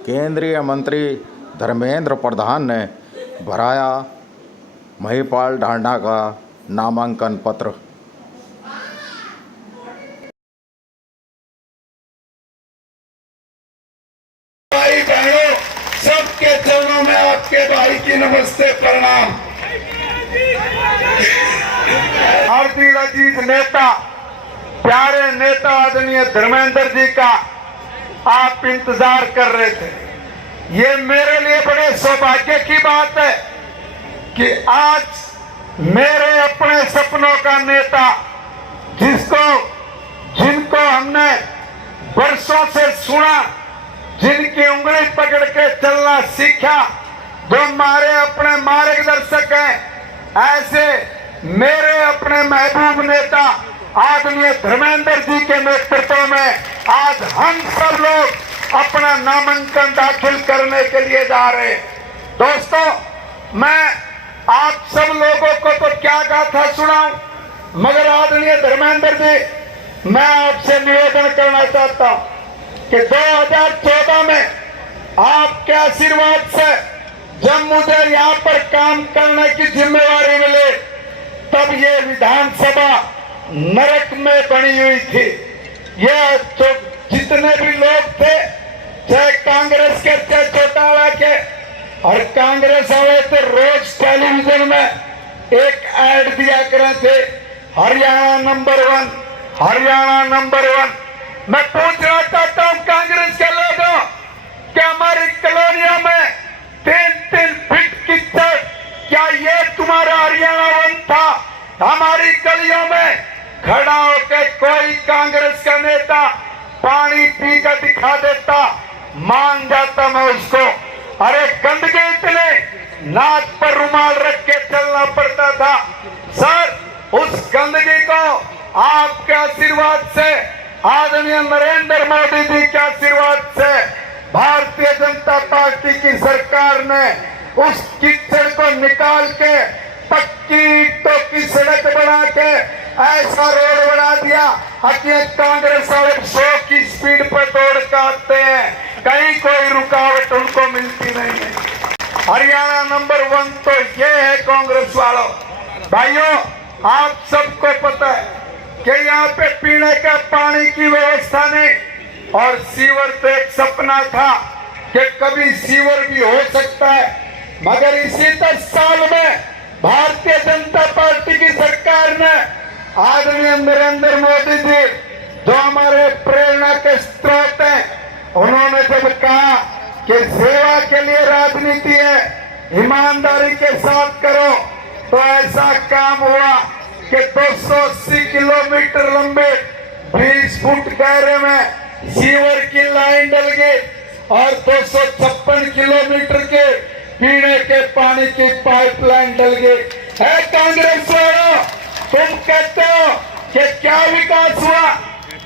केंद्रीय मंत्री धर्मेंद्र प्रधान ने भराया महिपाल ढांडा का नामांकन पत्र। भाई बहनों, सबके चरणों में आपके भाई की नमस्ते प्रणाम। भारतीय अजीत नेता, प्यारे नेता आदरणीय धर्मेंद्र जी का आप इंतजार कर रहे थे। ये मेरे लिए बड़े सौभाग्य की बात है कि आज मेरे अपने सपनों का नेता, जिनको हमने वर्षों से सुना, जिनकी उंगली पकड़ के चलना सीखा, जो हमारे अपने मार्गदर्शक हैं, ऐसे मेरे अपने महबूब नेता आदरणीय धर्मेंद्र जी के नेतृत्व में आज हम सब लोग अपना नामांकन दाखिल करने के लिए जा रहे हैं। दोस्तों, मैं आप सब लोगों को तो क्या गाथा सुनाऊं, मगर आदरणीय धर्मेंद्र जी, मैं आपसे निवेदन करना चाहता हूं कि 2014 में आपके आशीर्वाद से जब मुझे यहाँ पर काम करने की जिम्मेवारी मिली, तब ये विधानसभा नरक में बनी हुई थी। ये तो जितने भी लोग थे, चाहे कांग्रेस के, चाहे चौटाला के, और कांग्रेस वाले तो रोज टेलीविजन में एक ऐड दिया करे थे, हरियाणा नंबर 1, हरियाणा नंबर 1। मैं पूछना चाहता हूं कांग्रेस के लोगों, क्या हमारी कॉलोनियों में 3-3 फीट कीचड़, क्या ये तुम्हारा हरियाणा 1 था? हमारी गलियों में खड़ा होकर कोई कांग्रेस का नेता पानी पीकर दिखा देता, मान जाता मैं उसको। अरे गंदगी इतने, नाक पर रुमाल रख के चलना पड़ता था। सर, उस गंदगी को आपके आशीर्वाद से, आदरणीय नरेंद्र मोदी जी के आशीर्वाद से, भारतीय जनता पार्टी की सरकार ने उस कीचड़ को निकाल के पक्की ईंटों की सड़क बना के ऐसा रोड बना दिया कि कांग्रेस वाले 100 की स्पीड पर दौड़ के आते हैं, कहीं कोई रुकावट उनको मिलती नहीं है। हरियाणा नंबर 1 तो ये है कांग्रेस वालों। भाइयों, आप सबको पता है कि यहाँ पे पीने का पानी की व्यवस्था नहीं, और सीवर तो एक सपना था कि कभी सीवर भी हो सकता है, मगर इसी 10 साल में भारतीय जनता पार्टी की सरकार ने, आदरणीय नरेंद्र मोदी जी जो हमारे प्रेरणा के स्रोत हैं, उन्होंने जब कहा कि सेवा के लिए राजनीति है, ईमानदारी के साथ करो, तो ऐसा काम हुआ कि 280 किलोमीटर लंबे 20 फुट गहरे में सीवर की लाइन डल गई और 256 किलोमीटर के पीने के पानी की पाइपलाइन डल गई है। कांग्रेस वालों, तुम कहते हो कि क्या विकास हुआ?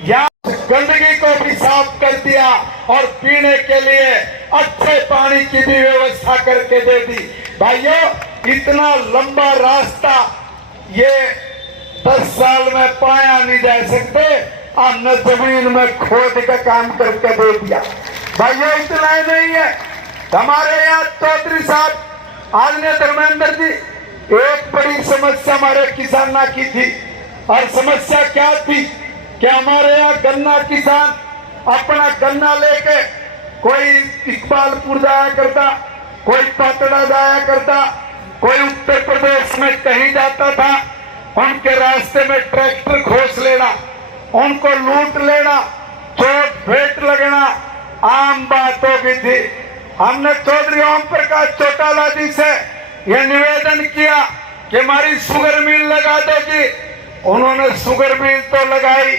यहाँ गंदगी को भी साफ कर दिया और पीने के लिए अच्छे पानी की भी व्यवस्था करके दे दी। भाइयों, इतना लंबा रास्ता ये 10 साल में पाया नहीं जा सकते, हमने जमीन में खोद का काम करके दे दिया। भाइयों, इतना ही नहीं है, हमारे यहाँ चौधरी साहब, आदरणीय धर्मेंद्र जी, एक बड़ी समस्या हमारे किसानों की थी, और समस्या क्या थी कि हमारे यहाँ गन्ना किसान अपना गन्ना लेके कोई इकबालपुर जाया करता, कोई पातड़ा जाया करता, कोई उत्तर प्रदेश में कहीं जाता था, उनके रास्ते में ट्रैक्टर खोस लेना, उनको लूट लेना, चोट फेंट लगना आम बात हो गई थी। हमने चौधरी ओम प्रकाश चौटाला जी से यह निवेदन किया कि हमारी शुगर मिल लगा देगी। उन्होंने शुगर मिल तो लगाई,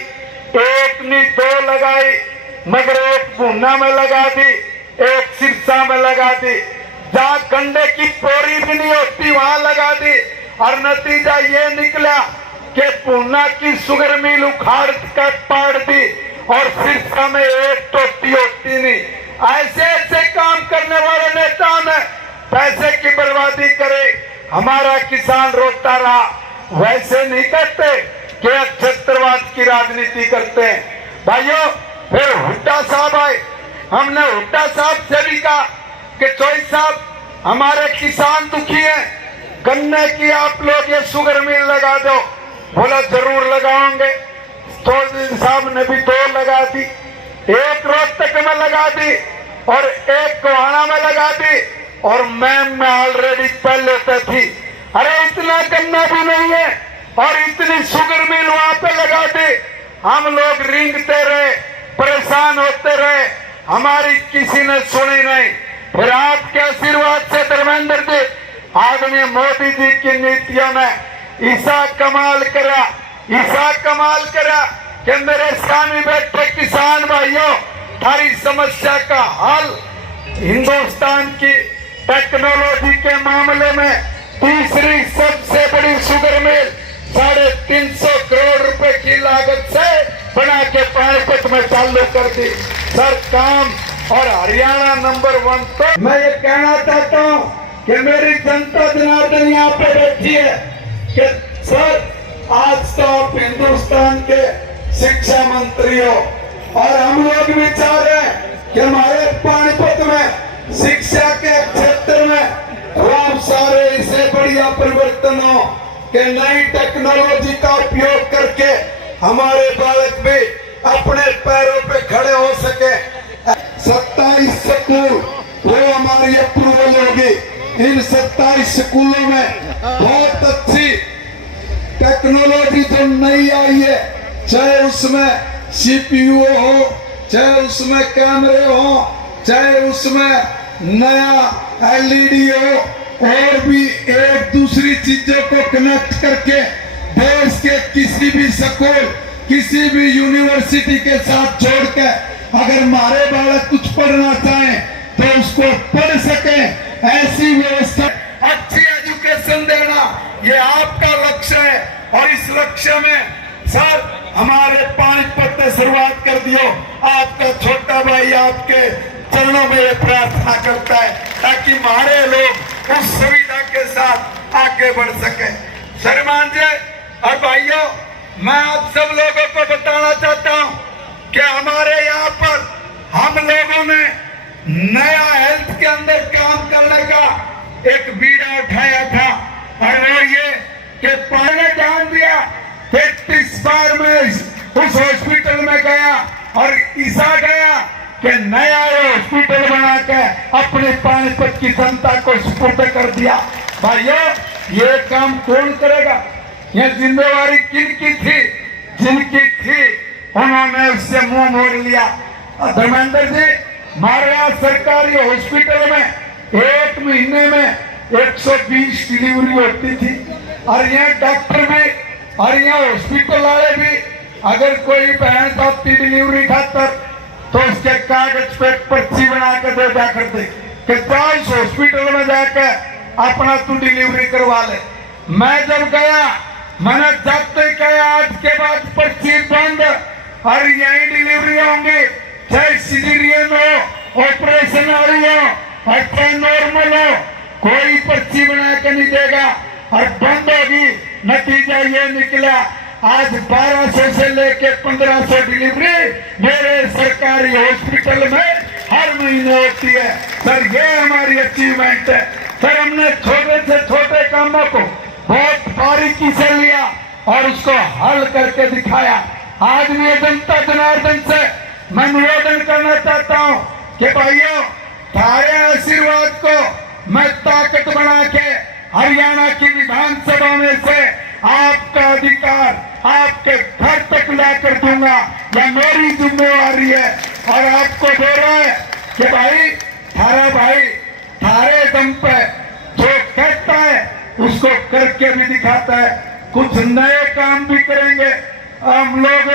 एक नहीं 2 लगाई, मगर एक पूना में लगा दी, एक सिरसा में लगा दी, जहाँ गंडे की पोरी भी नहीं होती वहां लगा दी, और नतीजा ये निकला कि पूना की शुगर मिल उखाड़ कर पाड़ दी और सिरसा में एक टोटी होती नहीं। ऐसे ऐसे काम करने वाले नेताओं ने पैसे की बर्बादी करे, हमारा किसान रोता रहा। वैसे नहीं करते कि क्षेत्रवाद की राजनीति करते हैं। भाइयों, फिर हुड्डा साहब आए, हमने हुड्डा साहब से भी कहा कि चौधरी साहब हमारे किसान दुखी हैं, गन्ने की आप लोग ये शुगर मिल लगा दो। बोला जरूर लगाओगे। चौधरी साहब ने भी 2 लगा दी, एक रोहतक में लगा दी और एक गोहाना में लगा दी, और मैम में ऑलरेडी पहले से थी। अरे इतना गन्ना भी नहीं है और इतनी शुगर मिल वहां पे लगा दी। हम लोग रिंगते रहे, परेशान होते रहे, हमारी किसी ने सुनी नहीं। फिर आपके आशीर्वाद से धर्मेंद्र जी, आदरणीय मोदी जी की नीतियों ने ऐसा कमाल करा कि मेरे सामने बैठे किसान भाइयों, थारी समस्या का हल हिंदुस्तान की टेक्नोलॉजी के मामले में तीसरी सबसे बड़ी शुगर मिल 350 करोड़ रुपए की लागत से बना के पानीपत में चालू कर दी सर काम। और हरियाणा नंबर 1। तो मैं ये कहना चाहता हूँ कि मेरी जनता जनार्दन यहाँ पे बैठी है कि सर आज तो आप हिंदुस्तान के शिक्षा मंत्री हो और हम लोग भी चाह रहे हैं कि हमारे पानीपत में शिक्षा के क्षेत्र में खूब सारे ऐसे बढ़िया परिवर्तन हो कि नई टेक्नोलॉजी का उपयोग करके हमारे बालक भी अपने पैरों पे खड़े हो सके। 27 स्कूल वो हमारी अप्रूवल होगी। इन 27 स्कूलों में बहुत अच्छी टेक्नोलॉजी जो नई आई है, चाहे उसमें सीपीयू हो, चाहे उसमें कैमरे हो, चाहे उसमें नया एलईडी हो, और भी एक दूसरी चीजों को कनेक्ट करके देश के किसी भी स्कूल, किसी भी यूनिवर्सिटी के साथ जोड़ के अगर हमारे बालक कुछ पढ़ना चाहें तो उसको पढ़ सके, ऐसी व्यवस्था, अच्छी एजुकेशन देना ये आपका लक्ष्य है। और इस लक्ष्य में सर हमारे पानीपत से शुरुआत कर दियो। आपका छोटा भाई आपके चरणों में ये प्रार्थना करता है ताकि हमारे लोग उस सुविधा के साथ आगे बढ़ सके। श्रीमान जी और भाइयों, मैं आप सब लोगों को बताना चाहता हूं कि हमारे यहाँ पर हम लोगों ने नया हेल्थ के अंदर काम करने का एक बीड़ा उठाया था, और वो ये कि पहले ध्यान दिया कि 30 बार में उस हॉस्पिटल में गया और ईसा गया कि नया हॉस्पिटल बना के अपने पानीपत की जनता को सुपुर्द कर दिया। भाइयों, ये काम कौन करेगा? ये जिम्मेवारी किनकी थी? जिनकी थी उन्होंने उससे मुंह मोड़ लिया। धर्मेंद्र जी, हमारे यहाँ सरकारी हॉस्पिटल में 1 महीने में 120 डिलीवरी होती थी, और यहाँ डॉक्टर भी और यहाँ हॉस्पिटल वाले भी अगर कोई बहन चाहती डिलीवरी खातर तो उसके कागज पे पर्ची बना के दे जा करते कि जाओ इस हॉस्पिटल में जाकर अपना तू डिलीवरी करवा ले। मैं जब गया, मैंने जाते कहा आज के बाद पर्ची बंद और यही डिलीवरी होंगी, चाहे सीजरियन हो, ऑपरेशन आ रही हो और चाहे नॉर्मल हो, कोई पर्ची बना के नहीं देगा और बंद होगी। नतीजा ये निकला आज 1200 से लेके 1500 डिलीवरी मेरे सरकारी हॉस्पिटल में हर महीने होती है। सर ये हमारी अचीवमेंट है। सर हमने छोटे से छोटे कामों को बहुत बारीकी से लिया और उसको हल करके दिखाया। आज भी जनता जनार्दन से मैं निवेदन करना चाहता हूँ कि भाइयों, थारे आशीर्वाद को मैं ताकत बना के हरियाणा की विधानसभा में से आपका अधिकार आपके घर तक लाकर दूंगा। यह मेरी जिम्मेवारी है और आपको बोल रहा है कि भाई थारे दम पे जो कहता है उसको करके भी दिखाता है। कुछ नए काम भी करेंगे। हम लोग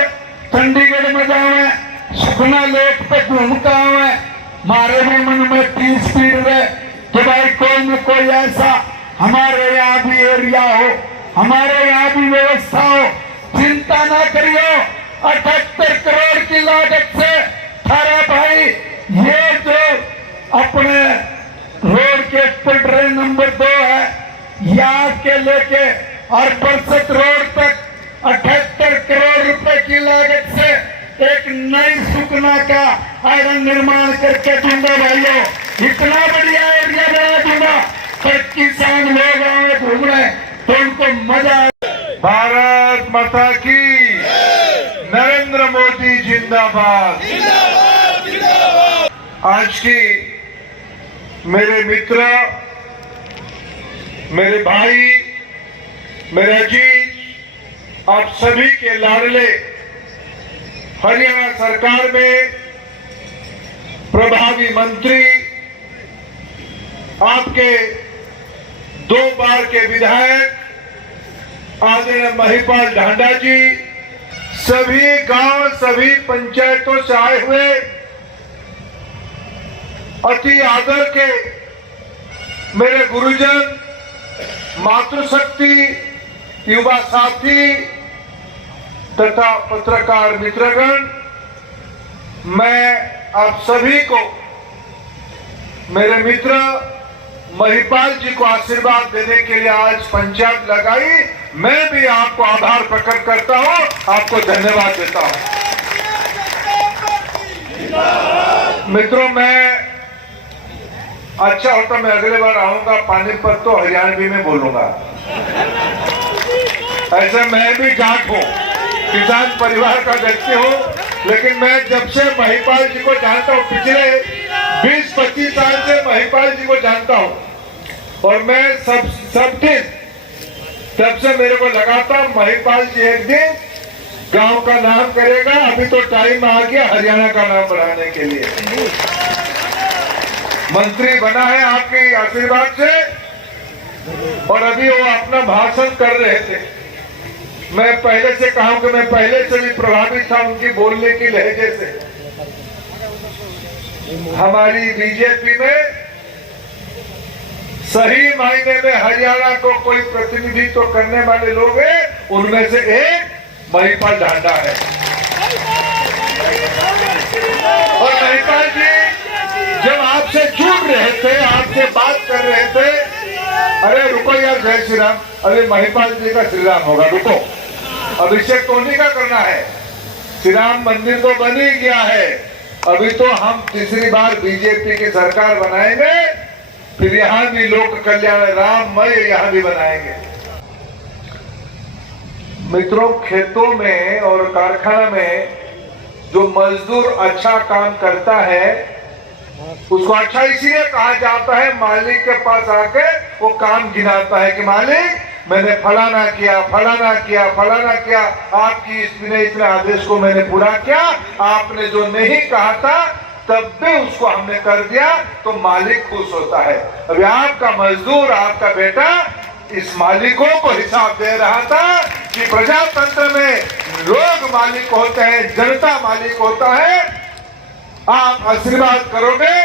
चंडीगढ़ में जाए, सुखना लेक पे घूम का आवे, मारे भी मन में 30 स्पीड रहे कि भाई कोई न कोई ऐसा हमारे यहाँ भी एरिया हो, हमारे यहाँ भी व्यवस्था हो। चिंता ना करियो, 78 करोड़ की लागत से थारा भाई ये जो अपने रोड के पटरे नंबर 2 है, यहाँ के लेके और बरसत रोड तक 78 करोड़ रुपए की लागत से एक नई सुकना का आयरन निर्माण करके दूंगा भाइयों। इतना बढ़िया एरिया बना दूंगा कि किसान लोग आए घूमने तो उनको मजा आए। भारत माता की, नरेंद्र मोदी जिंदाबाद। आज की मेरे मित्र, मेरे भाई, मेरे अजीज, आप सभी के लाडले हरियाणा सरकार में प्रभावी मंत्री, आपके 2 बार के विधायक आदरणीय महिपाल ढांडा जी, सभी गांव, सभी पंचायतों से आए हुए अति आदर के मेरे गुरुजन, मातृशक्ति, युवा साथी तथा पत्रकार मित्रगण, मैं आप सभी को, मेरे मित्र महिपाल जी को आशीर्वाद देने के लिए आज पंचायत लगाई। मैं भी आपको आभार प्रकट करता हूं, आपको धन्यवाद देता हूं। मित्रों, मैं अच्छा होता मैं अगले बार आऊंगा पानीपत तो हरियाणवी में बोलूंगा। ऐसे मैं भी जाट हूं, किसान परिवार का व्यक्ति हूं, लेकिन मैं जब से महिपाल जी को जानता हूं, पिछले 20-25 साल से महिपाल जी को जानता हूं, और मैं सब दिन तब से मेरे को लगा था महिपाल जी एक दिन गांव का नाम करेगा। अभी तो टाइम आ गया हरियाणा का नाम बढ़ाने के लिए। मंत्री बना है आपके आशीर्वाद से, और अभी वो अपना भाषण कर रहे थे। मैं पहले से कहा कि मैं पहले से भी प्रभावित था उनकी बोलने की लहजे से। हमारी बीजेपी में सही मायने में हरियाणा को कोई प्रतिनिधित्व करने वाले लोग हैं, उनमें से एक महिपाल ढांडा है। और महिपाल जी जब आपसे जुड़ रहे थे, आपसे बात कर रहे थे, अरे रुको यार, जय श्री राम, अरे महिपाल जी का श्री राम होगा, रुको, अभिषेक तो उन्हीं का करना है। श्री राम मंदिर तो बन ही गया है, अभी तो हम तीसरी बार बीजेपी की सरकार बनाएंगे, फिर यहाँ भी लोक कल्याण राममय यहाँ भी बनाएंगे। मित्रों, खेतों में और कारखाना में जो मजदूर अच्छा काम करता है उसको अच्छा इसलिए कहा जाता है, मालिक के पास आके वो काम गिनाता है कि मालिक मैंने फलाना किया, फलाना किया, फलाना किया, आपकी इतने आदेश को मैंने पूरा किया, आपने जो नहीं कहा था तब भी उसको हमने कर दिया, तो मालिक खुश होता है। अभी आपका मजदूर, आपका बेटा इस मालिकों को हिसाब दे रहा था कि प्रजातंत्र में लोग मालिक होते हैं, जनता मालिक होता है। आप आशीर्वाद करोगे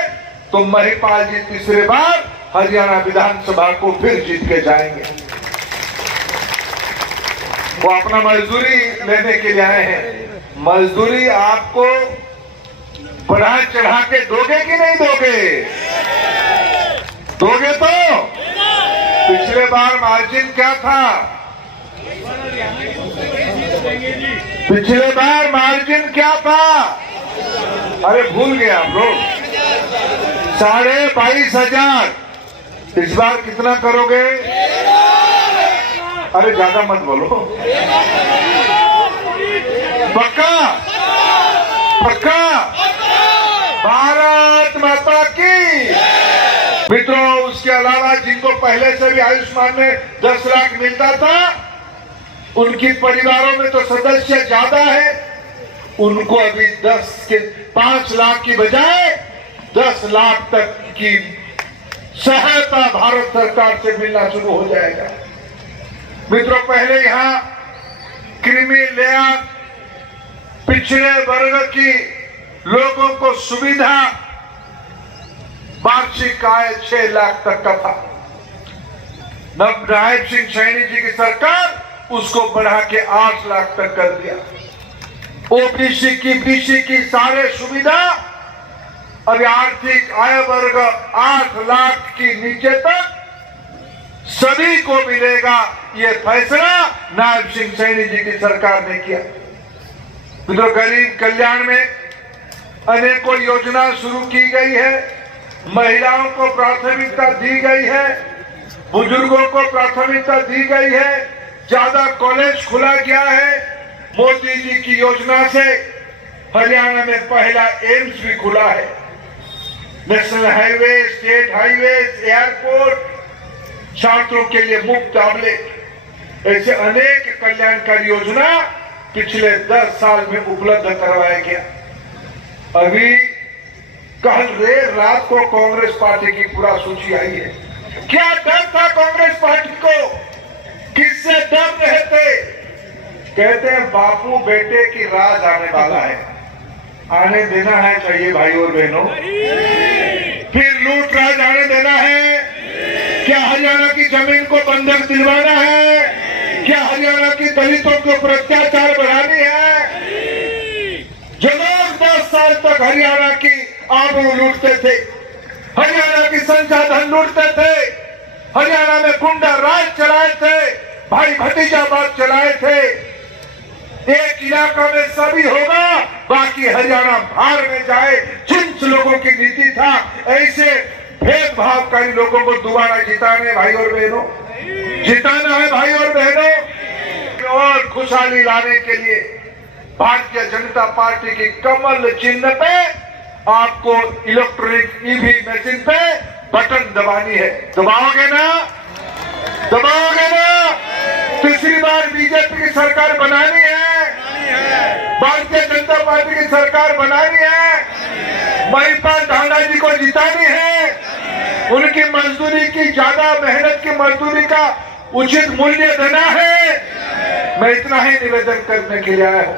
तो महिपाल जी तीसरी बार हरियाणा विधानसभा को फिर जीत के जाएंगे। वो अपना मजदूरी लेने के लिए आए हैं। मजदूरी आपको बढ़ा चढ़ा के दोगे कि नहीं दोगे? दोगे तो? पिछले बार मार्जिन क्या था? पिछले बार मार्जिन क्या था? अरे भूल गए आप लोग। 22,500। इस बार कितना करोगे? अरे ज्यादा मत बोलो। पक्का? पक्का? भारत माता की। मित्रों, उसके अलावा जिनको पहले से भी आयुष्मान में 10 लाख मिलता था, उनकी परिवारों में तो सदस्य ज्यादा है, उनको अभी 5 लाख की बजाय 10 लाख तक की सहायता भारत सरकार से मिलना शुरू हो जाएगा। मित्रों, पहले यहाँ क्रीमी लेयर, पिछड़े वर्ग की लोगों को सुविधा वार्षिक आय 6 लाख तक का था। नवनारायण सिंह सैनी जी की सरकार उसको बढ़ा के 8 लाख तक कर दिया। ओबीसी की, बीसी की सारे सुविधा अभी आर्थिक आय वर्ग 8 लाख की नीचे तक सभी को मिलेगा। ये फैसला नायब सिंह सैनी जी की सरकार ने किया। तो गरीब कल्याण में अनेकों योजना शुरू की गई है, महिलाओं को प्राथमिकता दी गई है, बुजुर्गों को प्राथमिकता दी गई है, ज्यादा कॉलेज खुला गया है। मोदी जी की योजना से हरियाणा में पहला एम्स भी खुला है। National highway, state highway, airport, छात्रों के लिए मुफ्त टैबलेट, ऐसे अनेक कल्याणकारी योजना पिछले 10 साल में उपलब्ध करवाया गया। अभी कल रात को कांग्रेस पार्टी की पूरा सूची आई है। क्या डर था कांग्रेस पार्टी को? किससे डर रहे थे? कहते हैं बापू बेटे की राज आने वाला है, आने देना है चाहिए भाई और बहनों। फिर लूट राज आने देना है। क्या हरियाणा की जमीन को बंधक दिलवाना है? क्या हरियाणा की दलितों के ऊपर अत्याचार बढ़ानी है? जो लोग 10 साल तक हरियाणा की आबरू लूटते थे, हरियाणा की संसाधन लूटते थे, हरियाणा में गुंडा राज चलाए थे, भाई भतीजाबाद चलाए थे, एक इलाका में सभी होगा, बाकी हरियाणा भार में जाए, जिन लोगों की नीति था, ऐसे भेदभावकारी लोगों को दोबारा जिताने भाई और बहनों, जिताना है भाई और बहनों। और खुशहाली लाने के लिए भारतीय जनता पार्टी की कमल चिन्ह पे आपको इलेक्ट्रॉनिक ईवी मशीन पे बटन दबानी है। दबाओगे ना? दबाओगे ना? तीसरी बार बीजेपी की सरकार बनानी है, भारतीय जनता पार्टी की सरकार बनानी है, महिपाल ढांडा जी को जितानी है, उनकी मजदूरी की, ज्यादा मेहनत की मजदूरी का उचित मूल्य देना है। मैं इतना ही निवेदन करने के लिए आया हूं।